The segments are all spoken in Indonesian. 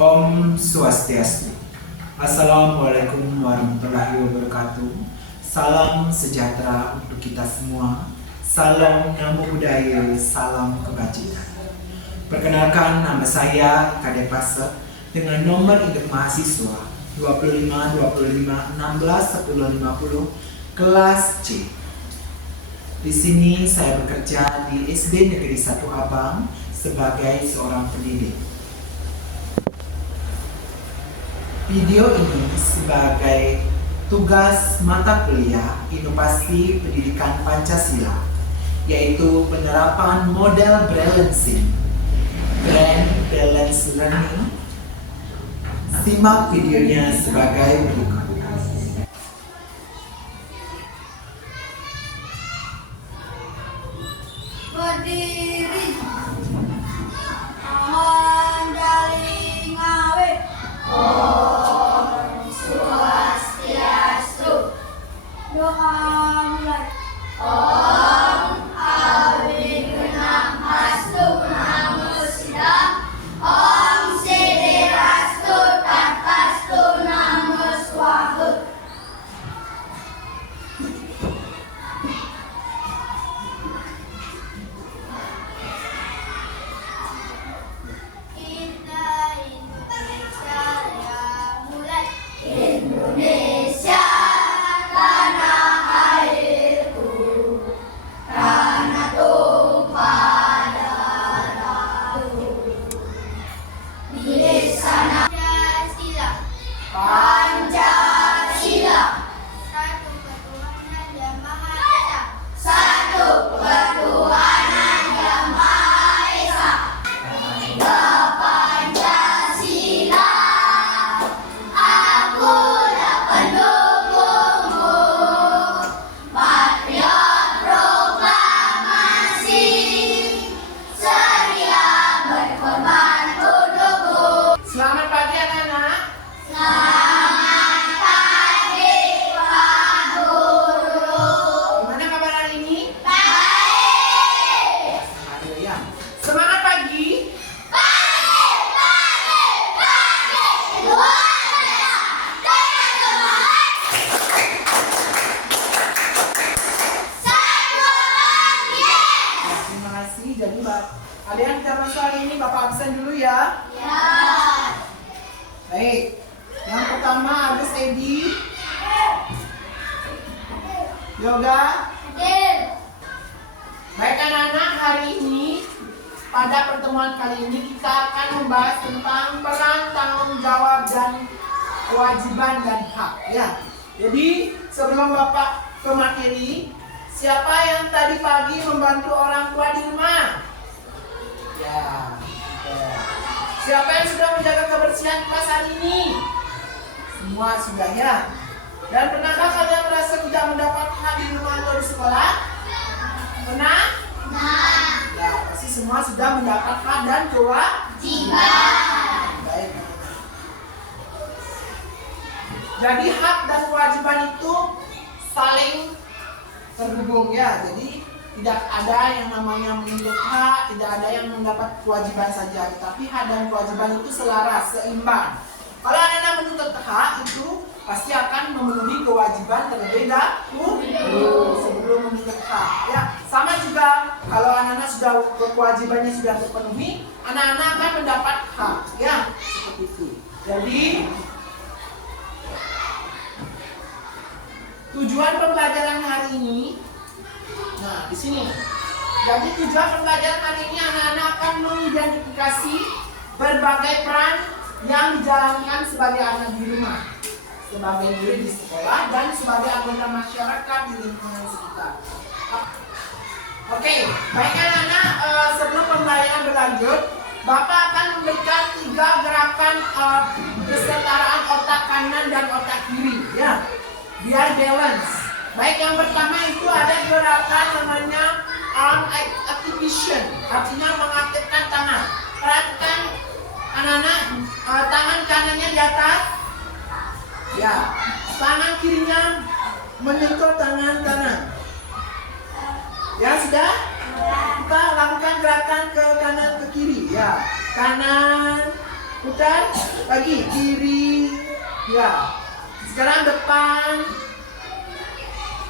Om Swastiastu. Assalamualaikum warahmatullahi wabarakatuh. Salam sejahtera untuk kita semua. Salam namo buddhaya, salam kebajikan. Perkenalkan, nama saya Kade Pasek dengan nomor induk mahasiswa 25 25 16 10 50 kelas C. Di sini saya bekerja di SD Negeri 1 Abang sebagai seorang pendidik. Video ini sebagai tugas mata kuliah Inovasi Pendidikan Pancasila, yaitu penerapan model balancing, Brain Balance Learning. Simak videonya sebagai berikut. Berdiri, tangan jali ngawe. Om Swastiastu. Doa mulai. Om Abhidhammastu Namo Buddhaya. Om Siddhirastu Tatastu Namo Swaha. Kita Indonesia ya mulai. Indonesia tanah airku, tanah tumpah darahku. Di sana Pancasila, Pancasila. Satu ketuhanan yang maha esa. Satu ketuhanan yang maha esa. Pancasila, akulah pendukungmu. Patriot proklamasi, sedia berkorban untukmu. Selamat pagi anak-anak. Selamat pagi Pak Guru. Gimana kabar hari ini? Baik. Ayo ya. Semangat pagi. Terima kasih. Jadi kalian kita masuk hari ini Bapak absen dulu ya. Baik. Yang pertama Agus Edi. Yoga. Baik anak-anak, hari ini pada pertemuan kali ini kita akan membahas tentang peran, tanggung jawab dan kewajiban dan hak ya. Jadi sebelum Bapak ke materi, siapa yang tadi pagi membantu orang tua di rumah? Ya. Siapa yang sudah menjaga kebersihan kelas hari ini? Semua sudah ya. Dan pernahkah kalian merasa tidak mendapat hak di rumah atau di sekolah? Pernah? Ya, pasti semua sudah mendapat hak dan kewajiban. Baik. Jadi hak dan kewajiban itu saling terhubung ya. Jadi tidak ada yang namanya menuntut hak, tidak ada yang mendapat kewajiban saja. Tapi hak dan kewajiban itu selaras, seimbang. Kalau anak-anak menuntut hak itu pasti akan memenuhi kewajiban terlebih dahulu sebelum menuntut hak. Ya, sama juga kalau anak-anak sudah kewajibannya sudah terpenuhi, anak-anak akan mendapat hak. Ya, seperti itu. Jadi tujuan pembelajaran hari ini, nah di sini. Jadi tujuan pembelajaran hari ini anak-anak akan mengidentifikasi berbagai peran yang dijalankan sebagai anak di rumah, sebagai murid di sekolah, dan sebagai anggota masyarakat di lingkungan sekitar. Oke, baik anak-anak, sebelum pembelajaran berlanjut, Bapak akan memberikan 3 gerakan kesetaraan otak kanan dan otak kiri, ya, biar balance. Baik, yang pertama itu ada gerakan namanya arm activation, artinya mengaktifkan tangan. Perhatikan anak-anak, tangan kanannya di atas, ya, tangan kirinya menyentuh tangan kanan. Ya sudah, kita lakukan gerakan ke kanan ke kiri, ya, kanan Putar lagi kiri. Ya. Sekarang depan.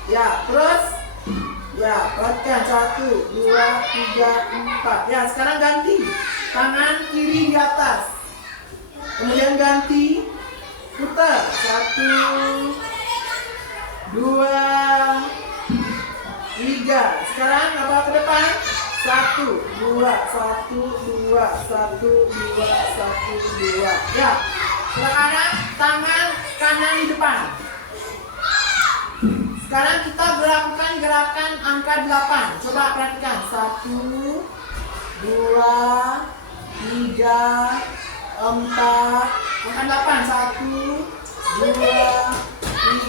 Ya, terus. Ya, perhatikan 1, 2, 3, 4. Ya, sekarang ganti. Tangan kiri di atas. Kemudian ganti. Putar 1, 2, 3. Sekarang apa ke depan? 1, 2, 1, 2, 1, 2, 1, 2. Ya. Sekarang tangan kanan di depan. Sekarang kita melakukan gerakan angka 8. Coba perhatikan. 1, 2, 3, 4. Angka 8. 1, 2,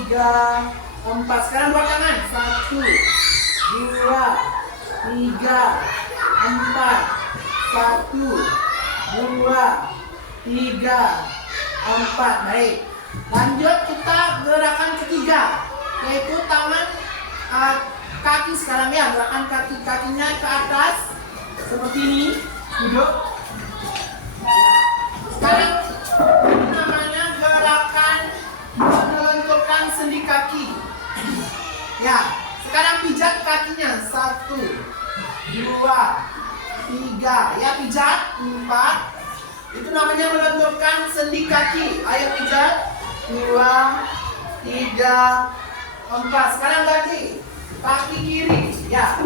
3, 4. Sekarang dua tangan. 1, 2, 3, 4. 1, 2, 3, 4. Baik. Lanjut kita gerakan ketiga, yaitu tangan kaki sekarang ya. Gerakan kakinya ke atas seperti ini. Duduk. Sekarang ini namanya gerakan melenturkan sendi kaki. Ya. Sekarang pijat kakinya. 1, 2, 3. Ya, pijat. 4. Itu namanya melenturkan sendi kaki. Ayo pijat. 2, 3, 4. Sekarang ganti. Kaki kiri. Ya.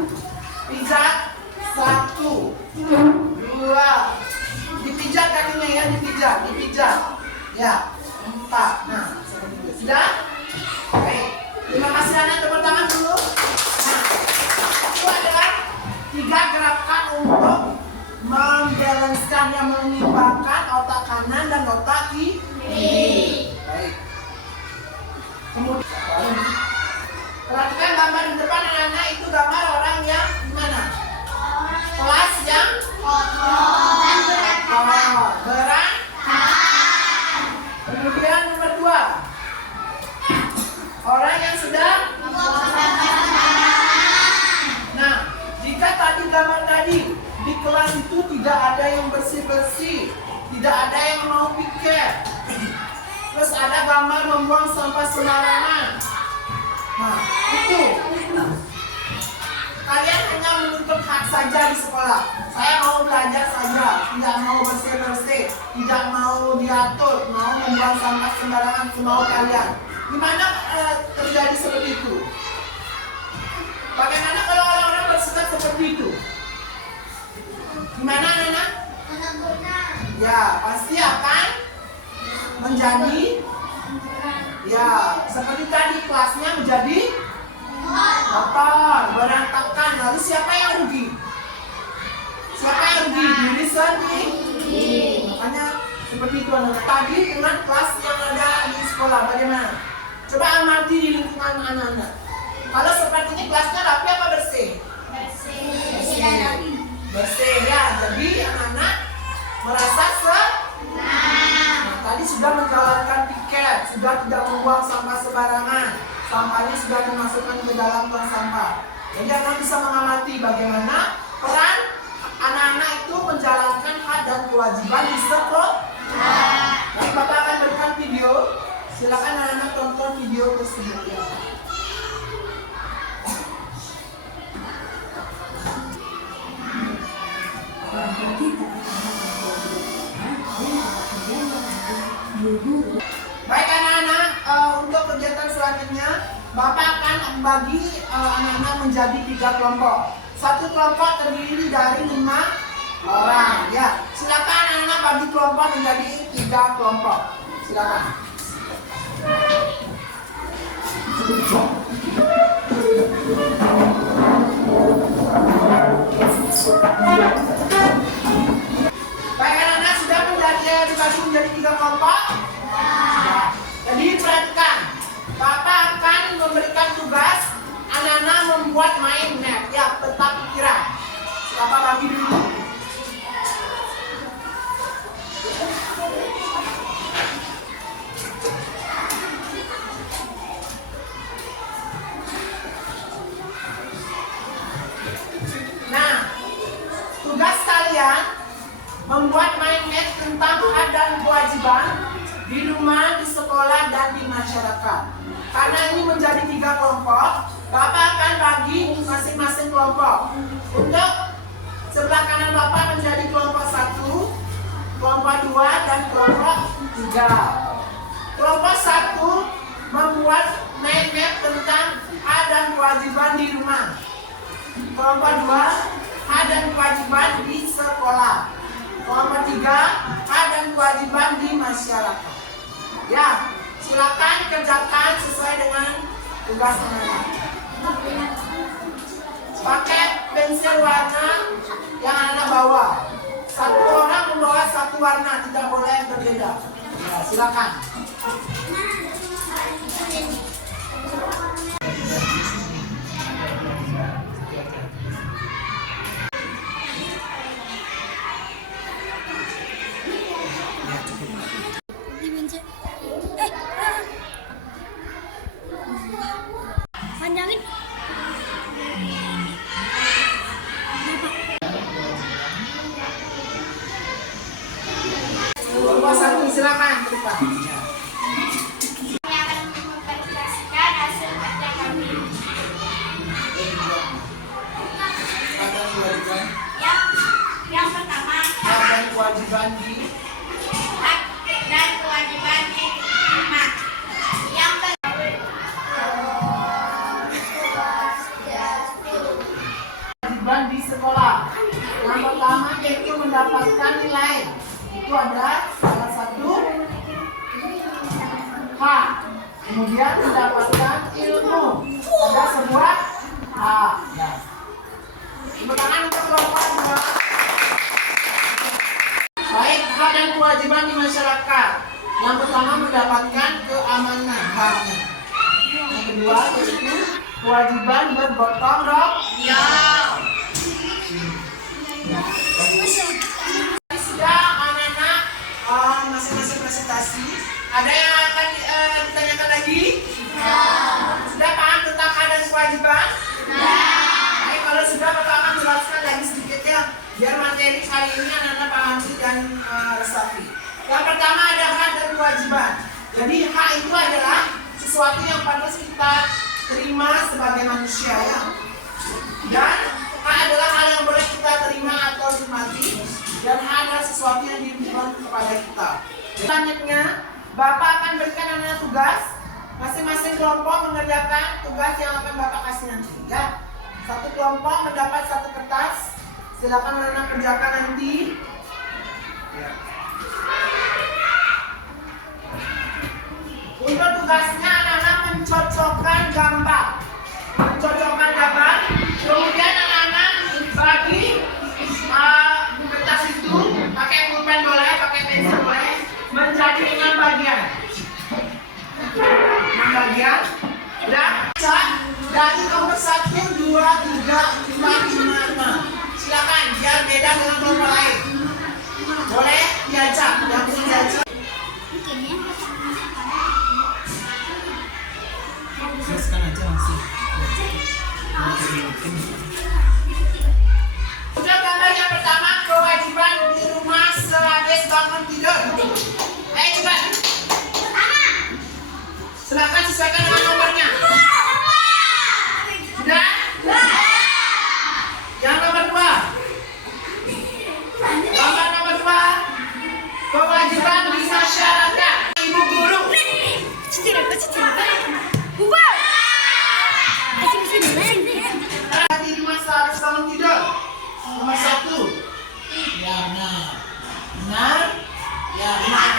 Pijat. 1, 2. Dipijat kakinya ya. Dipijat. Ya. 4. Nah, seperti itu. Sudah? Baik. Terima kasih anak, tepuk tangan dulu. Nah, itu adalah 3 gerakan untuk membalanskan yang menyimbangkan otak kanan dan otak kiri. Baik. Kemudian perhatikan gambar di depan anak-anak, itu gambar orang yang gimana? Kelas yang berat. Kemudian nomor 2, orang yang sedang. Nah, jika tadi gambar tadi di kelas itu tidak ada yang bersih-bersih, tidak ada yang mau pikir, terus ada gambar membuang sampah sembarangan. Nah, itu kalian hanya menuntut hak saja di sekolah. Saya mau belajar saja, tidak mau bersih-bersih, tidak mau diatur, mau membuang sampah sembarangan semau kalian. Gimana terjadi seperti itu? Bagaimana kalau orang-orang bersikap seperti itu? Gimana anak-anak? Ya, pasti akan menjadi, ya, seperti tadi kelasnya menjadi kotor, berantakan. Lalu siapa yang rugi? Siapa yang rugi? Diri sendiri. Makanya seperti itu anak. Tadi dengan kelas yang ada di sekolah bagaimana? Coba amati di lingkungan anak-anak. Kalau seperti ini kelasnya rapi apa bersih? Bersih ya. Jadi anak-anak merasa senang. Nah, tadi sudah menjalankan piket, sudah tidak membuang sampah sembarangan. Sampahnya sudah dimasukkan ke dalam tong sampah. Jadi anak bisa mengamati bagaimana peran anak-anak itu menjalankan hak dan kewajiban di sekolah. Baik, Bapak akan berikan video. Silakan anak-anak tonton video tersebut ya. Baik anak-anak, untuk kegiatan selanjutnya Bapak akan bagi anak-anak menjadi 3 kelompok. Satu kelompok terdiri dari 5 orang ya. Silakan anak-anak bagi kelompok menjadi 3 kelompok. Silakan. Baik anak-anak, sudah dibagi menjadi 3 kelompok? Jadi perhatikan, Bapak akan memberikan tugas anak-anak membuat mind map ya, peta pikiran. Bapak bagi dulu. Nah, tugas kalian membuat mind map tentang hak dan kewajiban di rumah, di sekolah, dan di masyarakat. Karena ini menjadi 3 kelompok, Bapak akan bagi masing-masing kelompok. Untuk sebelah kanan Bapak menjadi kelompok 1, kelompok 2, dan kelompok 3. Kelompok 1 membuat mind map tentang hak dan kewajiban di rumah. Kelompok 2, hak dan kewajiban di sekolah. Kelompok 3, hak dan kewajiban di masyarakat. Ya, silakan kerjakan sesuai dengan tugas anak. Pakai pensil warna yang anak bawa. Satu orang membawa satu warna, tidak boleh berbeda. Ya, silakan. Panjangin. Kelompok 1 silakan berdepan. Kami akan mempresentasikan hasil kerja kami. Yang pertama, Hak dan kewajiban di hak dan kewajiban di rumah. Yang kewajiban di sekolah. Yang pertama yaitu mendapatkan nilai. Itu ada salah satu hak. Kemudian mendapatkan ilmu. Ada sebuah hak. Ya. Tepuk tangan untuk kelompok 2. Baik, hak dan kewajiban di masyarakat. Yang pertama mendapatkan keamanan haknya. Yang kedua yaitu kewajiban bergotong royong. Sudah anak-anak masing-masing presentasi. Ada yang akan ditanyakan lagi? Sudah paham tentang hak dan kewajiban? Baik, kalau sudah Bapak akan jelaskan lagi sedikit ya, biar materi kali ini anak-anak pahami dan resapi. Yang pertama ada hak dan kewajiban. Jadi hak itu adalah sesuatu yang pantas kita terima sebagai manusia ya. Dan hak adalah hal yang boleh kita terima atau nikmati. Dan hak adalah sesuatu yang diberikan kepada kita. Selanjutnya, Bapak akan berikan anak-anak tugas. Masing-masing kelompok mengerjakan tugas yang akan Bapak kasih nanti ya. Satu kelompok mendapat satu kertas. Silakan anak-anak kerjakan nanti. Ya. Untuk tugasnya anak-anak mencocokkan gambar. Mencocokkan gambar. Kemudian anak-anak bagi di kertas itu pakai pulpen boleh, pakai pensil boleh, menjadi 6 bagian. 6 bagian. Dan dari nomor 1, 2, 3, 4, 5, 6. Silakan biar beda dengan kelompok lain. Boleh diajak, yang bisa diajak. Jelaskan aja langsung. Untuk gambar yang pertama, kewajiban di rumah sehabis bangun tidur. Ayo cepat. Silakan sesuaikan dengan nomornya. Sudah? Yang nomor 2. Gambar nomor 2. Kewajiban di masyarakat. Ibu guru. Di rumah sehabis bangun tidur. Nomor 1. Ya benar. Benar? Ya benar.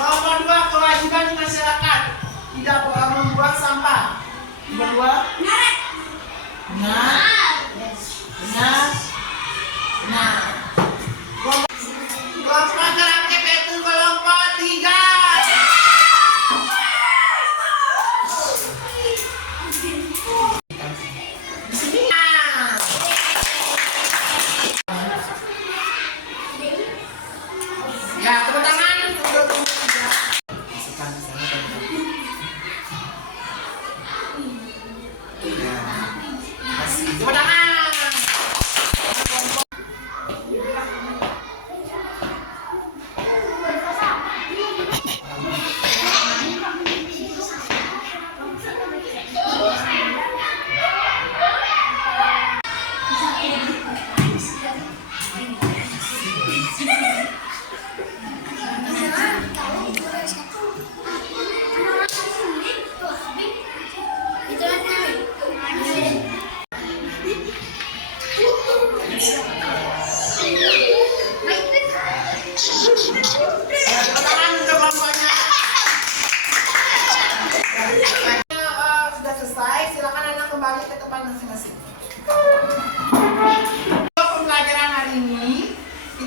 Nomor 2, kewajiban di masyarakat. Tidak membuang sampah. Nomor 2. Benar. Benar. Benar. Kelompok terakhir yaitu kelompok 3. Di sini. Ya, tepuk tangan untuk kelompok 3. Masukkan di sana. Ya. Kasih. Tepuk tangan.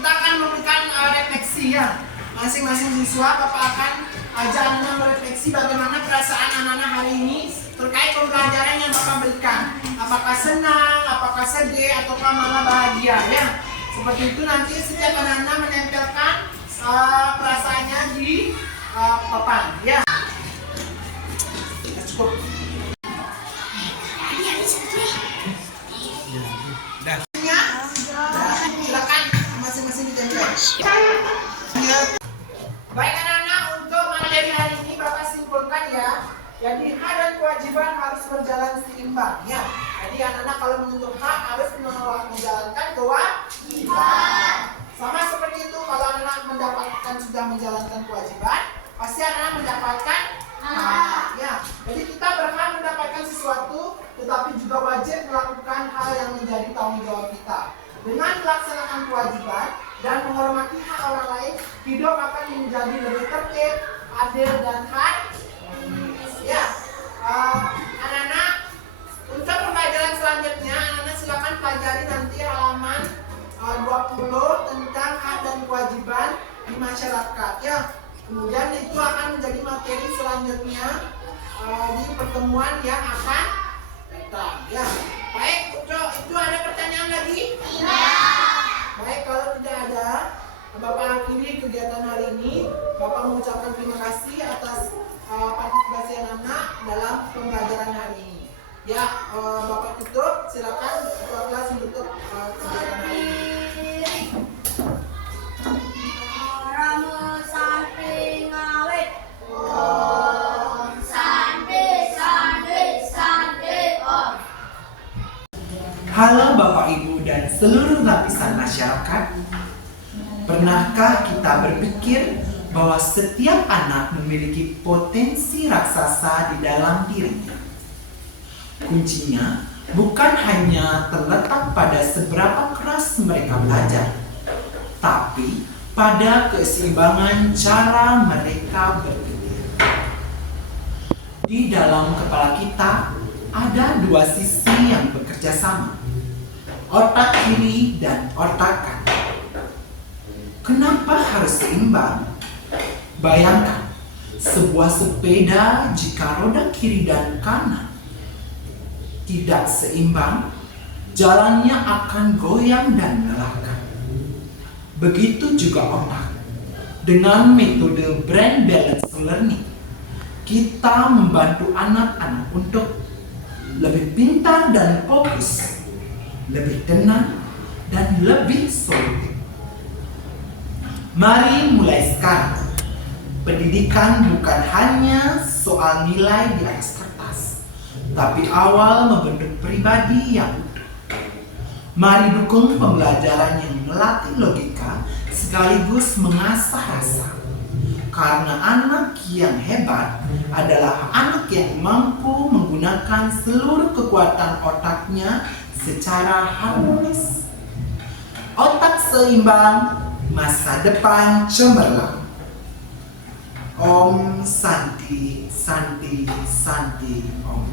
kita akan memberikan refleksi ya. Masing-masing siswa Bapak akan ajak anak merefleksi bagaimana perasaan anak-anak hari ini terkait pembelajaran yang Bapak berikan. Apakah senang, apakah sedih, ataukah malah bahagia ya. Seperti itu nanti setiap anak-anak menempelkan perasaannya di papan ya. Cukup. Silakan masing-masing ditempel. Baik anak-anak, untuk materi hari ini Bapak simpulkan ya. Jadi hak dan kewajiban harus berjalan seimbang ya. Jadi anak-anak kalau menuntut hak harus menjalankan kewajiban. Sama seperti itu, kalau anak-anak sudah menjalankan kewajiban, pasti anak-anak mendapatkan hak ya. Jadi kita berhak mendapatkan sesuatu, tetapi juga wajib melakukan hal yang menjadi tanggung jawab kita. Dengan melaksanakan kewajiban dan menghormati hak orang lain, hidup akan menjadi lebih tertib, adil dan harmonis. Ya, anak-anak, untuk pembelajaran selanjutnya, anak-anak silakan pelajari nanti halaman 20 tentang hak dan kewajiban di masyarakat. Ya, kemudian itu akan menjadi materi selanjutnya di pertemuan yang akan datang. Ya, baik. Itu ada pertanyaan lagi? Baik, kalau tidak ada, Bapak akhiri kegiatan hari ini. Bapak mengucapkan terima kasih atas partisipasi anak-anak dalam pembelajaran hari ini. Ya, Bapak tutup. Silakan ketua kelas menutup kegiatan hari ini. Halo Bapak Ibu dan seluruh lapisan masyarakat. Pernahkah kita berpikir bahwa setiap anak memiliki potensi raksasa di dalam dirinya? Kuncinya bukan hanya terletak pada seberapa keras mereka belajar, tapi pada keseimbangan cara mereka berpikir. Di dalam kepala kita ada dua sisi yang bekerja sama, otak kiri dan otak kanan. Kenapa harus seimbang? Bayangkan sebuah sepeda jika roda kiri dan kanan tidak seimbang, jalannya akan goyang dan melangkah. Begitu juga otak. Dengan metode brain balance learning, kita membantu anak-anak untuk lebih pintar dan fokus, lebih tenang dan lebih solutif. Mari mulai sekarang. Pendidikan bukan hanya soal nilai di atas kertas, tapi awal membentuk pribadi yang utuh. Mari dukung pembelajaran yang melatih logika sekaligus mengasah rasa. Karena anak yang hebat adalah anak yang mampu menggunakan seluruh kekuatan otaknya secara harmonis. Otak seimbang, masa depan cemerlang. Om Santi, Santi, Santi, Om.